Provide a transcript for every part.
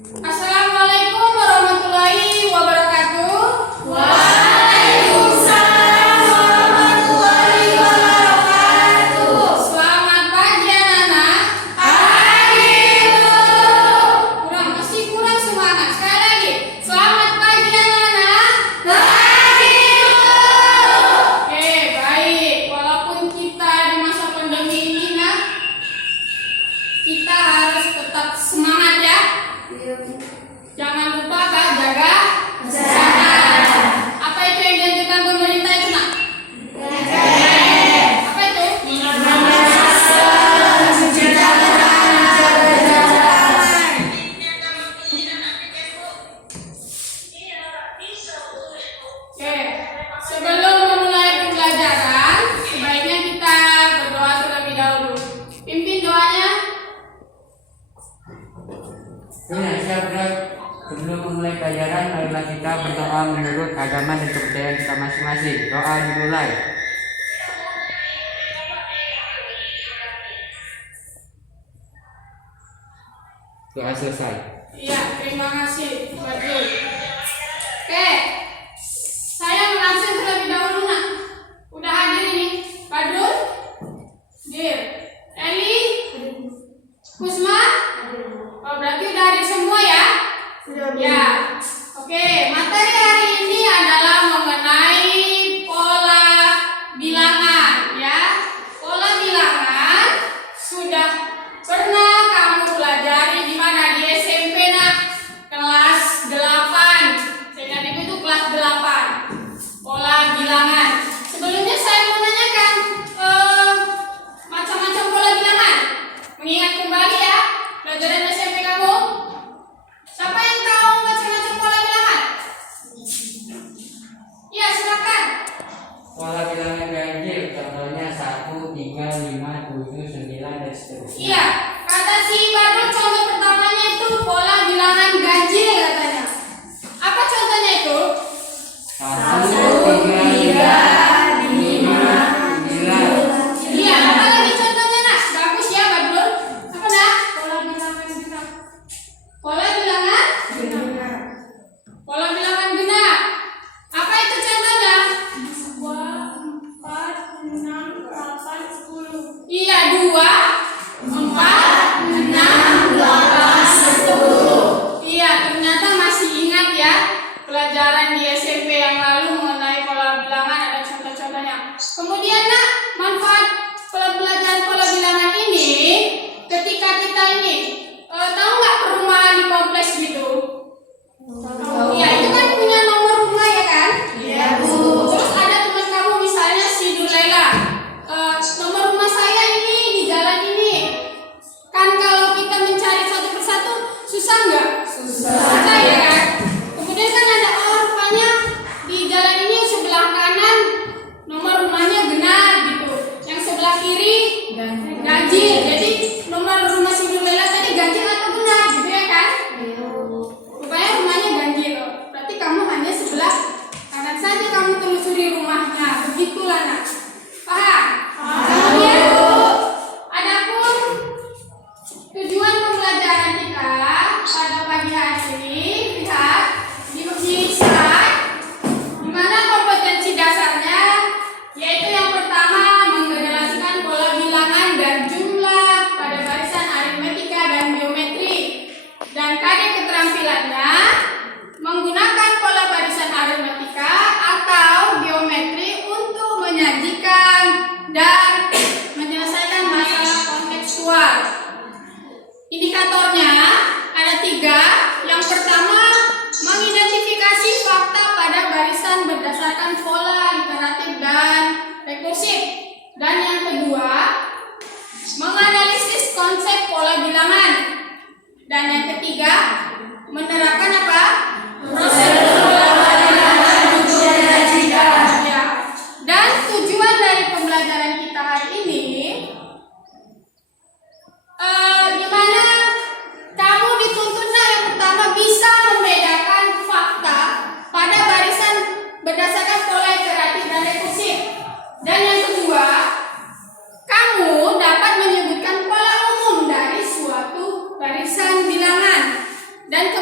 Assalamualaikum warahmatullahi wabarakatuh. Waalaikumsalam warahmatullahi wabarakatuh. Selamat pagi anak-anak. Pagi Bu. Masih kurang semangat. Sekali lagi. Selamat pagi anak-anak. Pagi Bu. Oke, baik. Walaupun kita di masa pandemi ini kita harus tetap semangat ya. Jangan lupa jaga kesehatan. Apa itu yang dianjurkan pemerintah itu nak? Apa itu? Menggunakan masker, mencuci tangan, jaga jarak. Oke, sebelum memulai pembelajaran, sebaiknya kita berdoa terlebih dahulu. Pimpin doanya. Sebelum memulai pelajaran, marilah kita berdoa menurut agama dan kepercayaan kita masing-masing. Doa dimulai. Doa selesai. Iya, terima kasih Pak Jul. Oke, saya mengabsen terlebih dahulu nak. Udah hadir ini, Pak Jul, Dir, Eli, Kusma. Oh, berarti udah hadir semua ya? Ya. Oke, materi hari ini adalah mengenai pola bilangan ya. Pola bilangan sudah pernah kamu pelajari di mana? Di SMP nak, kelas 8. Saya ingat itu kelas 8. Pola bilangan. Sebelumnya saya mau nanyakan macam-macam pola bilangan. Mengingat kembali ya pelajaran SMP kamu. Siapa yang tahu macam-macam pola bilangan? Ya, silakan. Pola bilangan ganjil, contohnya 1, 3, 5, 7, 9, dan seterusnya. Iya, kata si Badrul contoh pertamanya itu pola bilangan ganjil katanya. Apa contohnya itu? 1, 3, 5, 9. Iya, apa lagi contohnya nak? Bagus ya Badrul. Apa nak? Pola bilangan genap. Pola bilangan? Pola bilangan genap. Apa itu contohnya? 2, 4, 6, 8, 10. Iya, 2, 4, 6, 8, 10. Iya, ternyata masih ingat ya pelajaran di SMP yang lalu mengenai pola bilangan, ada contoh-contohnya. Kemudian nak, manfaat pelajaran pola bilangan ini ketika kita ini tahu nggak perumahan di kompleks gitu? Iya, itu kan punya nomor rumah ya kan? Iya Bu. Terus ada teman kamu misalnya si Dulela, nomor rumah saya ini di jalan ini. Kan kalau kita mencari satu persatu susah nggak? Susah ya kan? Kemudian kan ada rupanya di jalan ini sebelah kanan nomor rumahnya benar gitu, yang sebelah kiri ganjil. Jadi nomor rumah si Dulela tadi ganjil atau benar gitu ya kan? Rupanya rumahnya ganjil. Berarti kamu hanya sebelah kanan saja kamu telusuri rumahnya. Begitulah nak. Paham? Kemudian adapun tujuan pembelajaran kita pada pagi hari ini, lihat di slide di mana kompetensi dasarnya, yaitu yang pertama menggenerasikan pola bilangan dan jumlah pada barisan aritmetika dan geometri, dan kadek keterampilannya menggunakan pola barisan aritmetika atau geometri untuk menyajikan dan menyelesaikan masalah kontekstual. Indikatornya ada 3. Yang pertama, mengidentifikasi fakta pada barisan berdasarkan pola iteratif dan rekursif. Dan yang kedua, menganalisis konsep pola bilangan. Dan yang ketiga, menerapkan apa? Prosedur pola bilangan untuk menyajikan. Ya. Dan tujuan dari pembelajaran kita hari ini, di mana kamu dituntut yang pertama bisa membedakan fakta pada barisan berdasarkan pola iteratif dan rekursif. Dan yang kedua, kamu dapat menyebutkan pola umum dari suatu barisan bilangan. Dan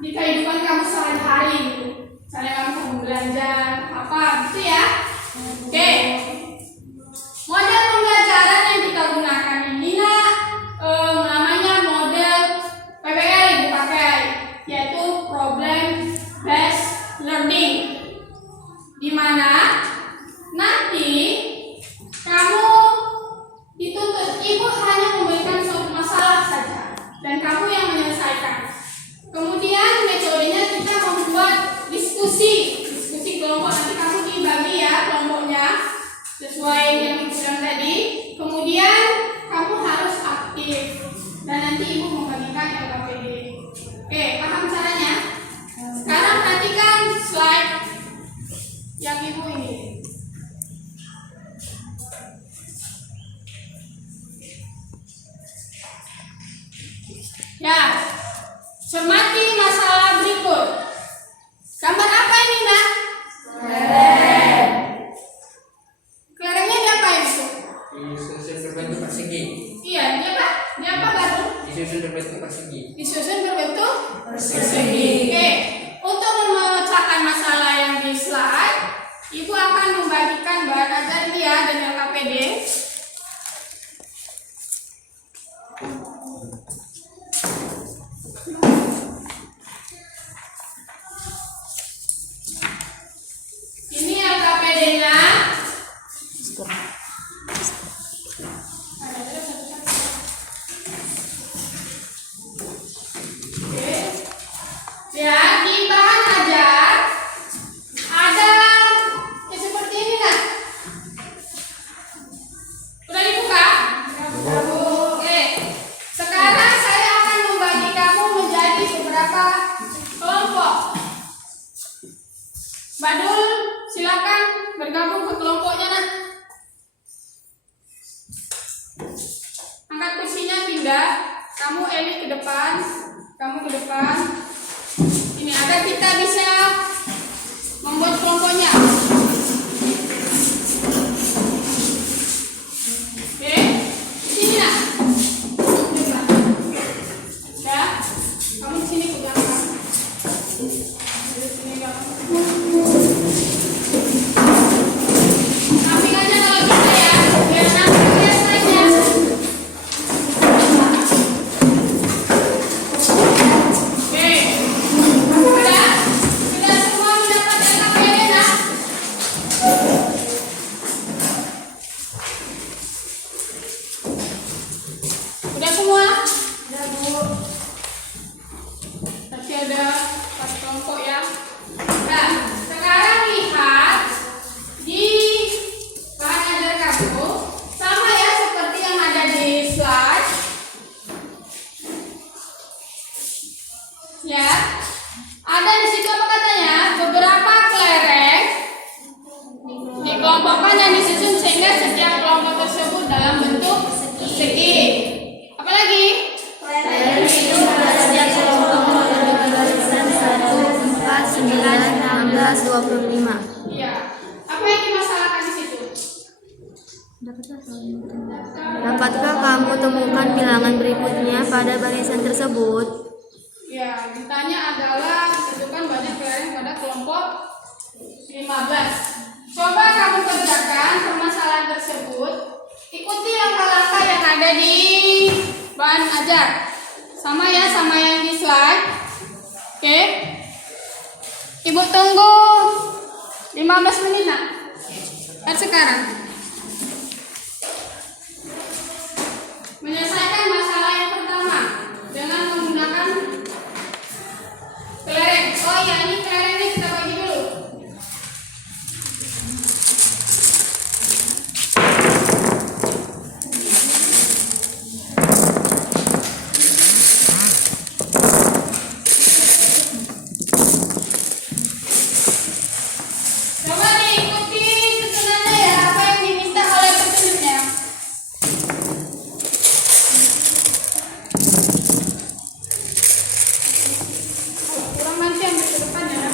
di kehidupan kamu sehari-hari gitu. Misalnya kamu mau belanja apa gitu ya. Oke. Model pembelajaran yang kita gunakan ini namanya model PBL dipakai, yaitu problem based learning, di mana nanti kamu dituntut ibu hanya memberikan suatu masalah saja dan kamu yang menyelesaikan. Kemudian metodenya kita membuat diskusi kelompok. Nanti kamu dibagi ya kelompoknya sesuai yang ibu bilang tadi. Kemudian kamu harus aktif dan nanti ibu membagikan LKPD. Oke, paham caranya? Sekarang perhatikan slide yang ibu ini. Ya, cermati masalah berikut. Gambar apa ini, Nak? Kelereng. Kelerengnya diapain itu? Disusun berbentuk persegi. Iya, dia apa baru? Disusun berbentuk persegi. Disusun berbentuk persegi. Oke, untuk memecahkan masalah yang di slide, ibu akan membagikan bahan ajar ini ya dan LKPD. Ini LKPD-nya. Oke. Ya, di bahan ajar ada yang seperti ini kan? Udah dibuka? Oke. Sekarang saya akan membagi kamu menjadi beberapa kelompok. Badul, silakan bergabung ke kelompoknya, Nak. Angkat kursinya, pindah. Kamu Eli ke depan, kamu ke depan. Ini agar kita bisa membuat kelompoknya. Oke, di sini, Nak. Ya, kamu di sini ke belakang. Di sini belakang. Samping aja kalau bisa ya, biar nanti lihat saja. Oke, sudah semua mendapat LKPD, Nak? Udah semua? Udah, Bu. Tapi ada 4 kelompok ya. Nah, sekarang lihat di bahan ajar kamu sama ya seperti yang ada di slide. Ya, ada di situ apa katanya? Beberapa kelereng dikelompokkan dan disusun sehingga setiap kelompok tersebut dalam bentuk persegi. Apa lagi? Kelereng itu pada setiap kelompok terdiri dari 1, 4, 9, 16, 25. Iya. Apa yang dimasalahkan di situ? Dapatkah kamu temukan bilangan berikutnya pada barisan tersebut? Ya, ditanya adalah tentukan banyak kelereng pada kelompok 15. Coba kamu kerjakan permasalahan tersebut. Ikuti langkah-langkah yang ada di bahan ajar. Sama ya, sama yang di slide. Oke. Ibu tunggu 15 menit, Nak. Sekarang. Menyelesaikan masalah yang pertama dengan menggunakan kelereng. Oh iya, ini kelerengnya kita bagi dulu. Coba diikuti susunannya ya, apa yang diminta oleh petunjuknya. Kurang nanti yang ke depan ya.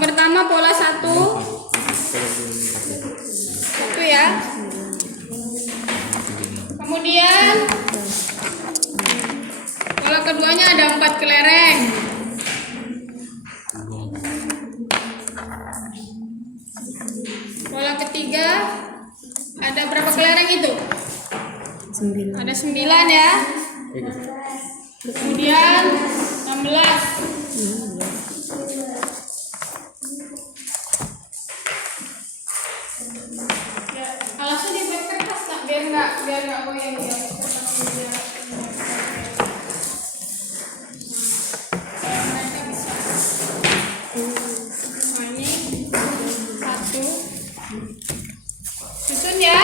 pertama pola 1. Itu ya. Kemudian pola keduanya ada 4 kelereng. Pola ketiga ada berapa kelereng itu? 9. Ada 9 ya. Kemudian 16. Ya, alasnya dibuat kertas nak biar nggak goyang ya. Mereka bisa. Nah, ini 1. Susun ya.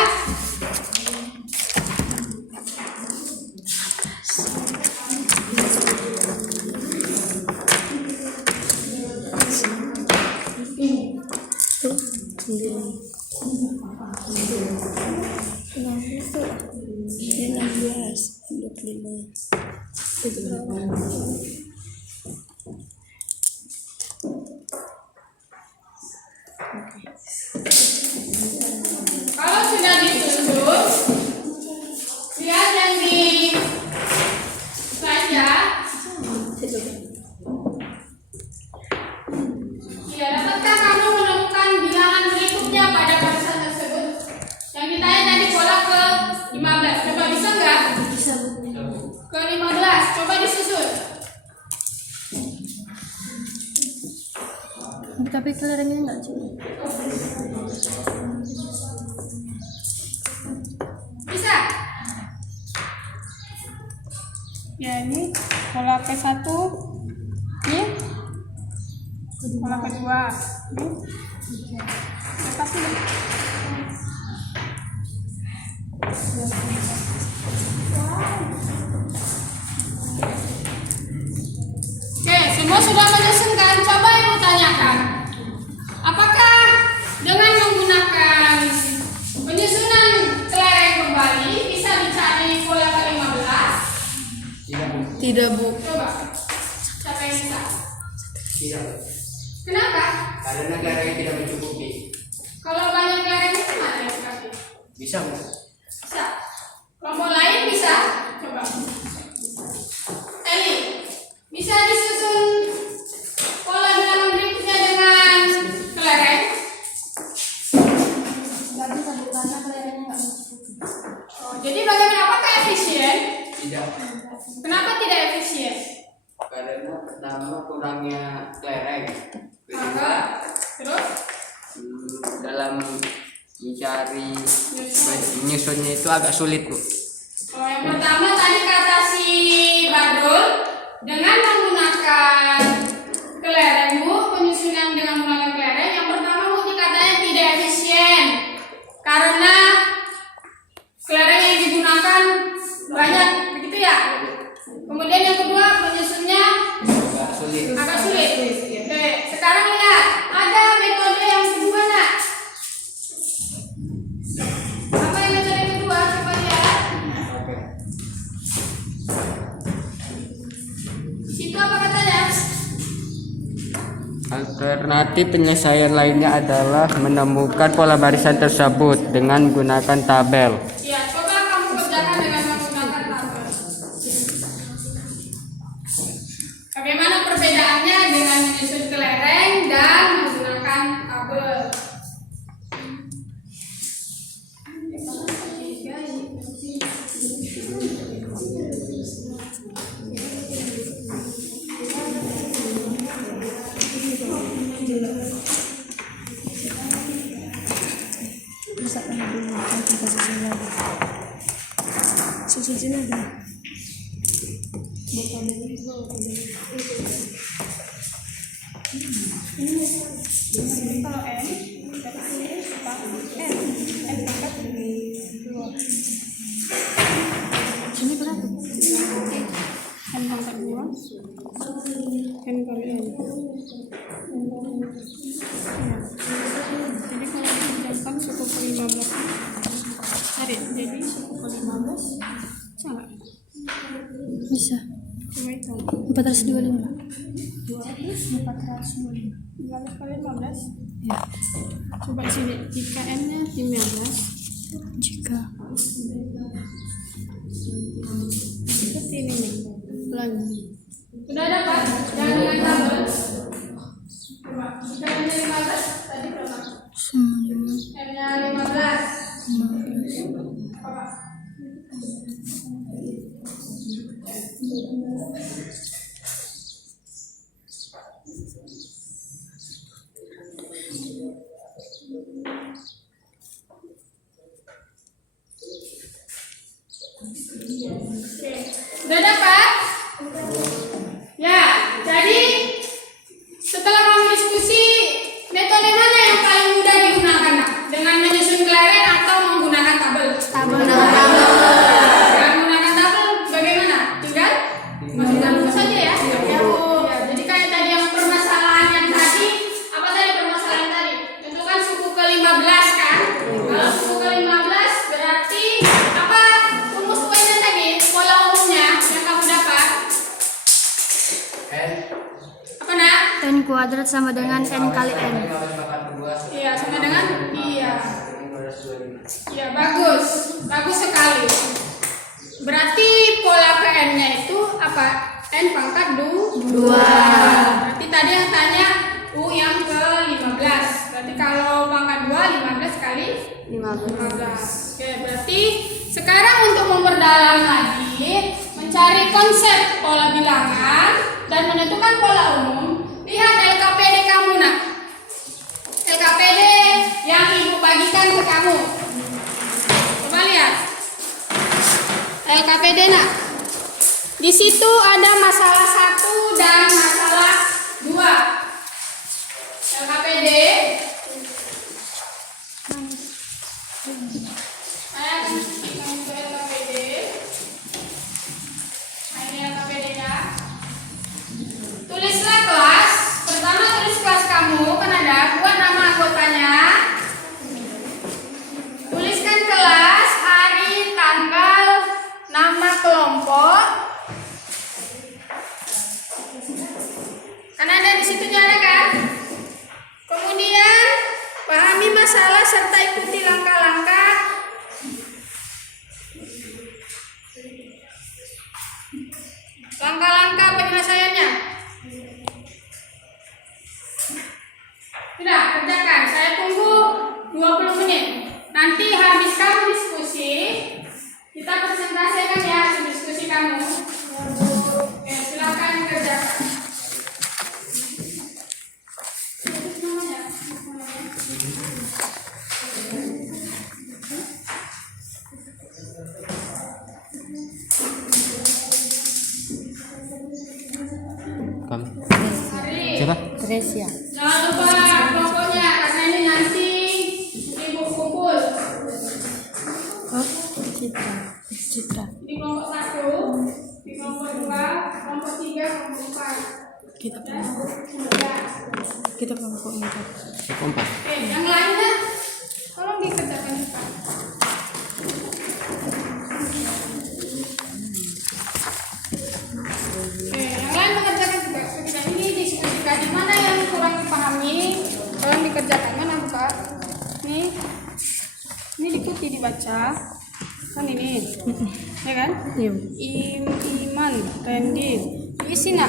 Kalau sudah disusun, lihat yang di saja. Ya, dapatkah kamu menemukan bilangan berikutnya pada barisan tersebut? Yang ditanya tadi pola ke 15. Coba bisa nggak? Bisa. Ke 15. Coba disusun. Tapi kelerengnya enggak cukup. Bisa? Ya, ini pola P1. Ini pola kedua. Ini. Lepas ini. Oke, semua sudah menyusun kan? Coba ibu tanyakan. Apakah dengan menggunakan penyusunan kelereng kembali bisa dicari pola ke-15? Tidak, Bu. Coba. Siapa yang bisa? Tidak. Kenapa? Karena kelerengnya tidak mencukupi. Kalau banyak kelereng itu mana yang dikasih? Bisa nggak? Bisa. Kelompok lain bisa? Coba. Eli, bisa disusun pola bilangan berikutnya dengan kelereng? Enggak bisa, Bu, karena kelerengnya enggak mencukupi. Oh, jadi bagaimana? Apakah efisien? Tidak. Kenapa tidak efisien? Karena pertama kurangnya kelereng. Maka, terus? Dalam mencari menyusunnya itu agak sulit, Bu. Oh, yang pertama tadi kata si Badrul, dengan menggunakan kelereng, Bu, penyusunan dengan menggunakan kelereng, yang pertama Bu dikatanya tidak efisien karena kelereng yang digunakan banyak, begitu ya? Kemudian yang kedua penyusunnya Agak sulit. agak sulit. Oke, sekarang lihat ada metode yang kedua nak. Apa yang metode kedua? Coba lihat. Oke. Situ apa katanya? Alternatif penyelesaian lainnya adalah menemukan pola barisan tersebut dengan menggunakan tabel. Ya, coba kamu kerjakan dengan menggunakan tabel. Bagaimana perbedaannya dengan menyusun kelereng dan menggunakan tabel? Bisa kan dulu kita susun lagi. Susun ada. Bukan ini. Kalau N, berarti ini N pangkat 2. Sini berapa? N pangkat 2. N kali N. Jadi kalau dijamkan 1 per 15. Tarik, jadi 1 per 15. Salah. Bisa. Coba hitung. 425. 425. 15 kali 15. 15. Ya. Coba sini jika n-nya 15. Jika Seperti ini nih. Ulangi. Sudah dapat? Jangan dengan tabel. Coba. Jika n-nya 15 tadi berapa? 9 n-nya 15. 15 Apa? Oke, udah dapat? Ya, jadi setelah kami diskusi, metode mana yang paling mudah digunakan, Nak? Dengan menyusun kelereng atau menggunakan tabel? tabel Dengan menggunakan tabel bagaimana? Tinggal masukkan saja ya. Ya, jadi kayak tadi yang permasalahan yang tadi, apa tadi permasalahan tadi? Tentukan suku ke-15 kan? Kalau suku ke-15 berarti apa? Rumus poinnya tadi, pola umumnya yang kamu dapat. N Apa, Nak? n kuadrat sama dengan n kali n. Iya, sama dengan iya. Iya, bagus. Bagus sekali. Berarti pola ke n-nya itu apa? N pangkat 2. Berarti tadi yang tanya U yang ke-15. Berarti kalau pangkat 2, 15 kali 15. Oke, berarti sekarang untuk memperdalam lagi, mencari konsep pola bilangan dan menentukan pola umum, lihat LKPD kamu, Nak. LKPD yang Ibu bagikan ke kamu. Coba lihat. LKPD, Nak. Di situ ada masalah 1 dan masalah 2. LKPD. Saya akan berikan ke LKPD. Nah, ini LKPD-nya. Tulislah kelas. Pertama tulis kelas kamu, kan ada. Buat nama anggotanya. Tuliskan kelas, hari, tanggal, nama kelompok. Kan ada di situnya, ada kan? Kemudian pahami masalah serta ikuti langkah-langkah. Langkah-langkah penyelesaiannya. Sudah, kerjakan. Saya tunggu 20 menit. Nanti habis kamu diskusi, kita presentasikan ya hasil diskusi kamu. Oke, silakan kerjakan. Kamu. Hari. Siapa? Tresia. Jangan lupa kelompoknya karena ini nanti ibu kumpul. Oh, Citra. Di kelompok 1, di kelompok 2, kelompok 3, kelompok 4. Kita Ya. kelompok 4. Kompas. Oke, yang lainnya tolong dikerjakan juga. Oke, yang lain mengerjakan juga. Ketika ini diskusikan di mana yang kurang dipahami, tolong dikerjakan. Mana buka? Ini diikuti dibaca. Kan ini, ya kan? Iya. Iman, Randy, isi nak.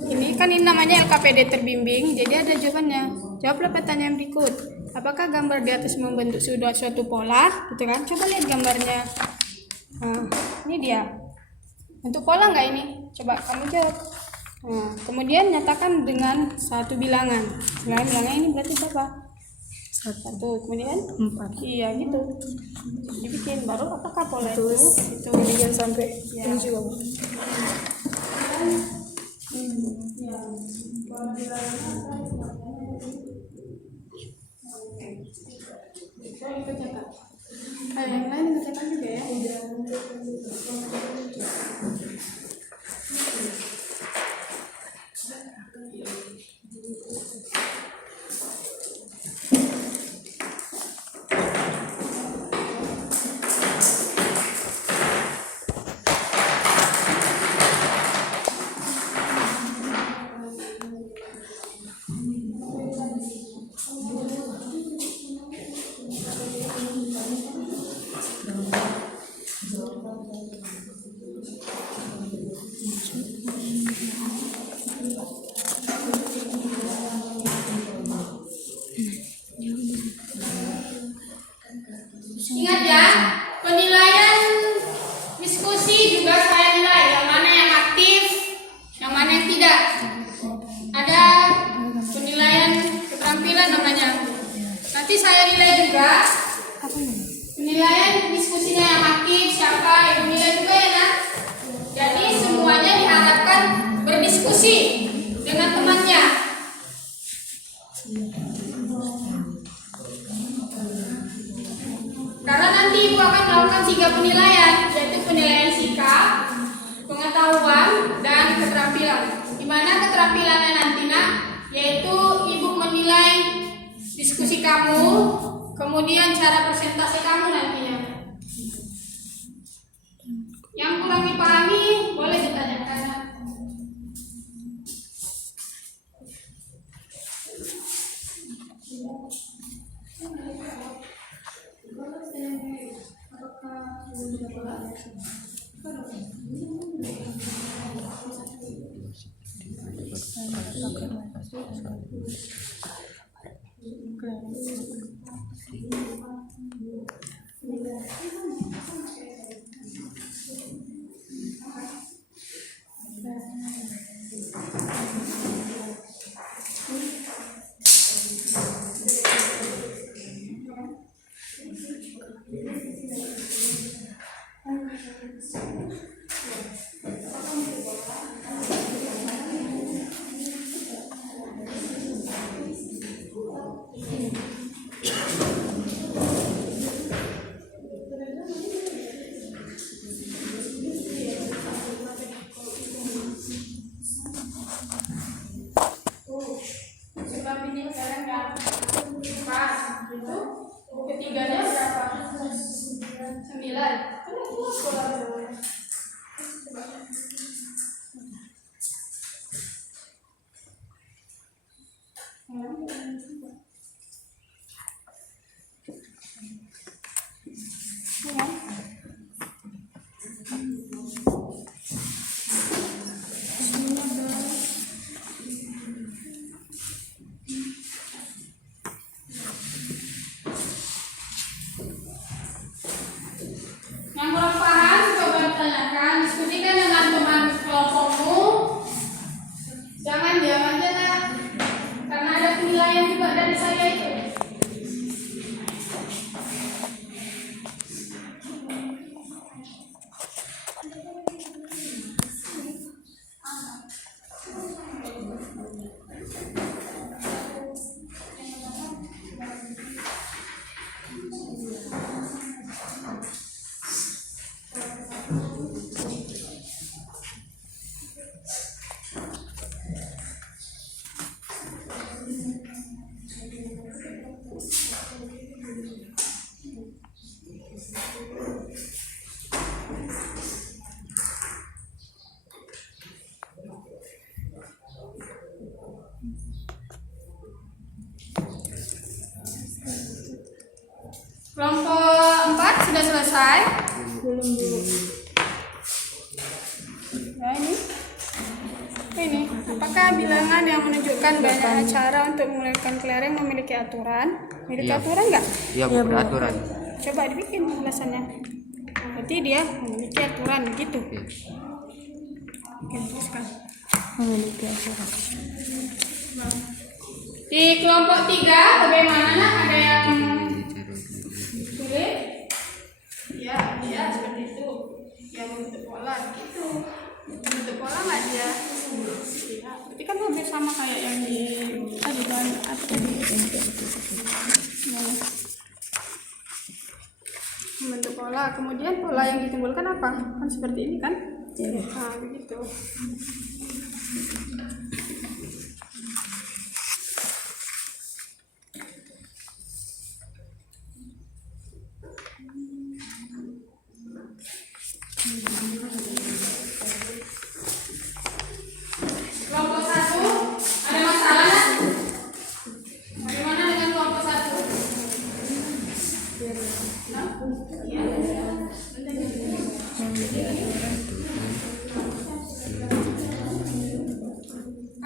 Ini kan ini namanya LKPD terbimbing, jadi ada jawabannya. Jawablah pertanyaan berikut. Apakah gambar di atas membentuk suatu pola? Gitu kan? Coba lihat gambarnya. Nah, ini dia. Bentuk pola nggak ini? Coba kamu jawab. Nah, kemudian nyatakan dengan satu bilangan. Bilangan ini berarti berapa? 1, kemudian 4. iya gitu. Dibikin baru apakah pola itu? Itu Kemudian sampai ya. tujuh. Ya. Yang lain dikerjakan juga ya. Nanti saya nilai juga. Penilaian diskusinya yang aktif siapa ibu nilai juga ya nak. Jadi semuanya diharapkan berdiskusi dengan temannya. Karena nanti ibu akan melakukan 3 penilaian, yaitu penilaian sikap, pengetahuan, dan keterampilan. Di mana keterampilannya nanti nak, yaitu ibu menilai diskusi kamu, kemudian cara presentasi kamu nantinya. Yang kurang dipahami boleh ditanyakan. Sebab ini sekarang nggak pas itu ketiganya berapa? 9. Kan itu sekolah dulu. Yang kurang paham coba ditanyakan, diskusikan dengan teman kelompokmu. Jangan diam aja nak, karena ada penilaian juga dari saya itu. Kelompok 4 sudah selesai? Belum. Ya ini. Apakah bilangan yang menunjukkan banyak cara untuk mengumpulkan kelereng memiliki aturan? Memiliki aturan nggak? Iya, beraturan. Coba dibikin ulasannya. Berarti dia memiliki aturan gitu. Oke, teruskan. Memiliki aturan. Di kelompok 3 bagaimana nak? Ada yang tulis? Ya seperti itu. Yang membentuk pola gitu. Membentuk pola nggak dia? Ya, berarti kan hampir sama kayak yang di tadi kan apa tadi? Membentuk pola. Kemudian pola yang ditimbulkan apa? Kan seperti ini kan? Nah, begitu. Kelompok 1 ada masalah nak? Bagaimana dengan kelompok 1?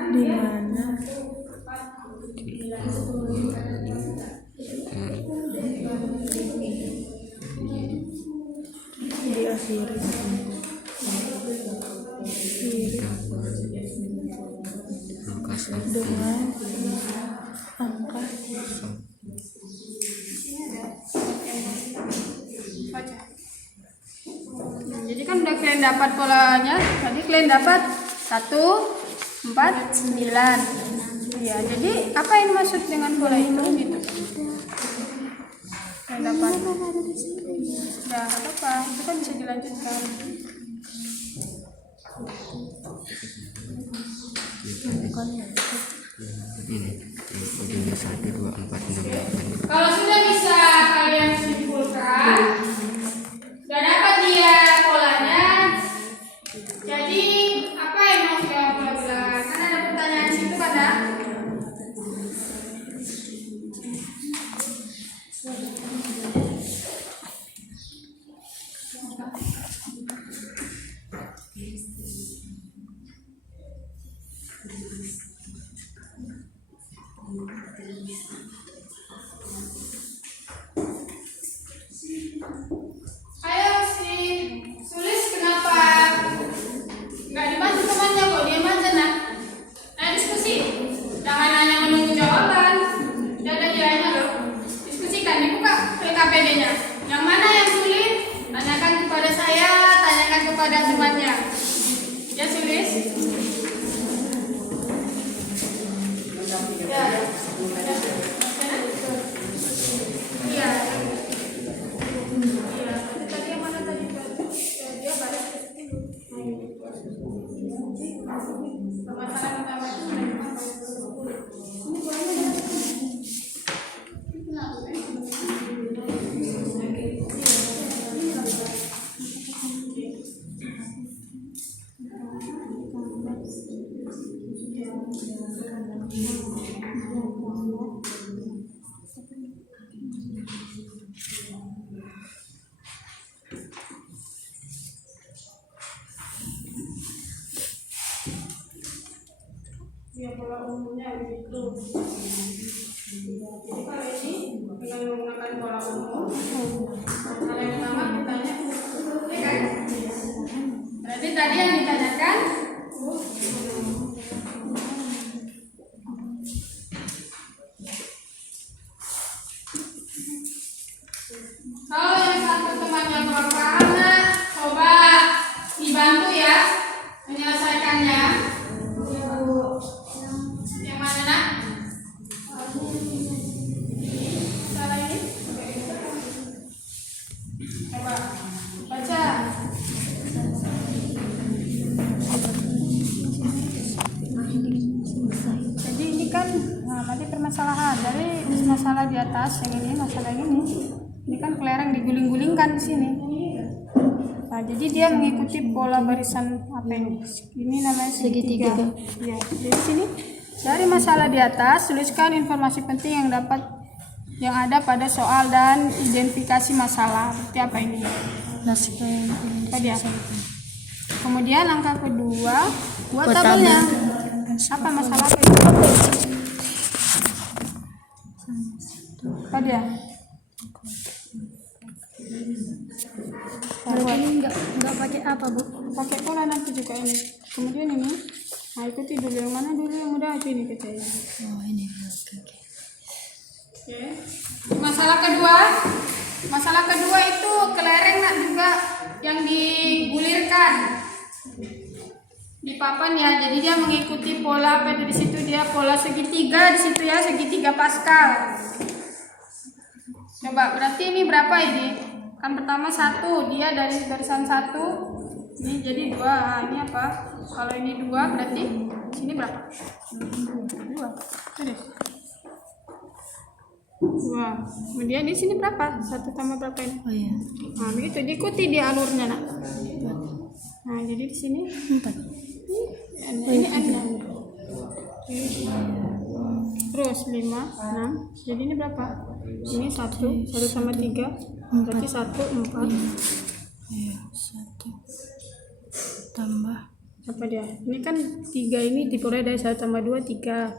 Di mana? Di akhir. Dengan angka kalian dapat polanya, tadi kalian dapat 1, 4, 9. Ya, jadi apa yang maksud dengan pola itu gitu? Kalian dapat. Ya, apa? Itu kan bisa dilanjutkan. Ini ujungnya 1, 2, 4, 6. Kalau sudah bisa kalian simpulkan, sudah dapat dia polanya. Jadi apa yang mau saya bilang? Kan ada pertanyaan di situ kan ya? Ayo si Sulis, kenapa nggak dibantu temannya kok diam aja nak? Nah diskusi, jangan hanya menunggu jawaban. Udah ada jalannya loh. Diskusikan, dibuka PKPD-nya. Yang mana yang sulit? Tanyakan kepada saya, tanyakan kepada temannya. Ya Sulis. Ya. Iya. Tadi yang mana tadi? Dia baris ke situ. Masalah pertama itu ini kurangnya ya pola umumnya begitu. Jadi kalau ini dengan menggunakan pola umum, hal yang pertama ditanya, ya kan? Berarti tadi yang ditanyakan kalau yang satu temannya kurang paham, coba dibantu ya menyelesaikannya. Yang mana nak? Salah ini? Coba baca. Jadi ini kan tadi permasalahan dari masalah di atas yang ini, masalah yang ini kan kelereng diguling-gulingkan di sini. Nah, jadi dia mengikuti pola barisan apa ini? Ini namanya segitiga. Ya, jadi sini dari masalah di atas tuliskan informasi penting yang ada pada soal dan identifikasi masalah. Seperti apa ini? Tadi apa? Kemudian langkah kedua, buat tabelnya. Apa masalah kedua? Tadi ya. Ini enggak pakai apa, Bu? Pakai pola nanti juga ini. Kemudian ini, nah ikuti dulu yang mana dulu yang mudah aja ini kita ya. Oh, ini. Oke. Masalah kedua itu kelereng nak juga yang digulirkan di papan ya. Jadi dia mengikuti pola apa di situ, dia pola segitiga di situ ya, segitiga Pascal. Coba berarti ini berapa ini? Kan pertama 1, dia dari barisan 1 ini jadi 2. Nah, ini apa? Kalau ini 2 berarti sini berapa? 2. Itu deh. 2. Kemudian di sini berapa? 1 tambah berapa ini? Oh iya. Nah, begitu diikuti di alurnya nak. Nah, jadi di sini 4. ini N. Terus 5, 6. Jadi ini berapa? Ini 1 sama 3. Berarti 1, 4. Iya, 1 tambah Apa dia? Ini kan 3 ini diperoleh dari 1 tambah 2, 3.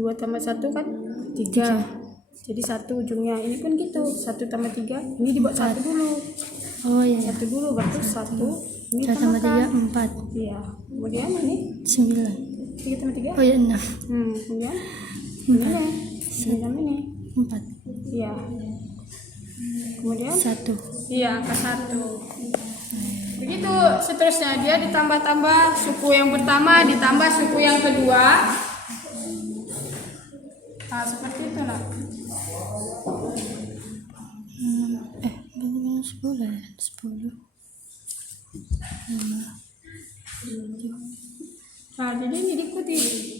2 tambah 1 kan 3. Jadi 1 ujungnya. Ini pun gitu. 1 tambah 3. Ini dibuat 1 dulu. Oh iya. 1 dulu baru 1. Ini 1 tambah 3 tambahkan. 4. Iya. Kemudian ini 9. 3 tambah 3. Oh iya 6. Kemudian ini 9 ini 4. iya. Kemudian 1. iya angka 1. Begitu seterusnya, dia ditambah-tambah suku yang pertama ditambah suku yang kedua. Nah, seperti itu nak. Bagaimana 10 ya? 10. Nah, jadi ini diikuti.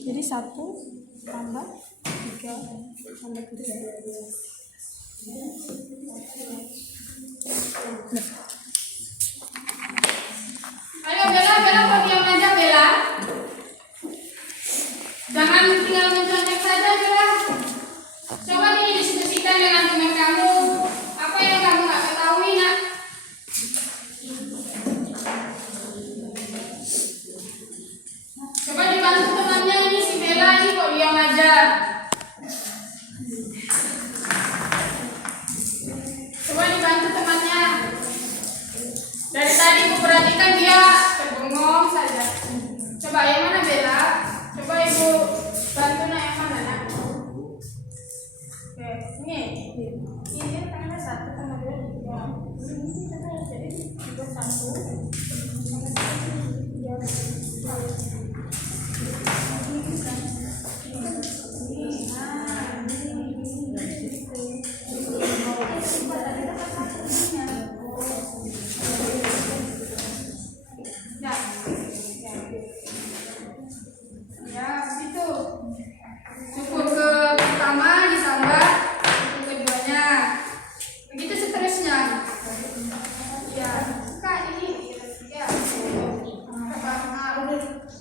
Jadi 1 tambah 3 tambah 3. Ayo Bella, kok diam aja Bella? Jangan tinggal mencontek saja Bella. Coba didiskusikan dengan teman kamu. Apa yang kamu nggak ketahui nak? Coba dibantu temannya, ini si Bella ini kok diam aja. Coba dibantu temannya. Dari tadi aku perhatikan dia terbengong saja. Coba yang mana Bella? Coba ibu bantu nak yang mana nak? Oke, ini tangannya 1 sama 2 3. Ini tangannya jadi 1. Ya, begitu. Cukup ke pertama ditambah cukup keduanya. Begitu seterusnya. Ya, Kak ini. Ya.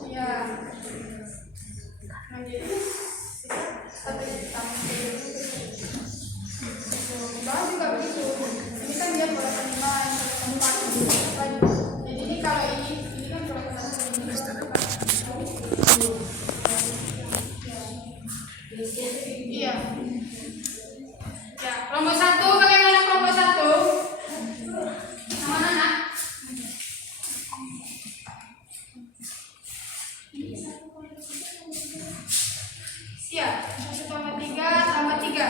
Ya. Nah, jadi satu ditambah. Bawah juga begitu. Ini kan dia pola 5. Jadi ini kalau ini kan pola 1. Iya. Ya, kelompok 1 bagaimana kelompok 1? Yang mana nak? Siap. 1 tambah 3 tambah 3.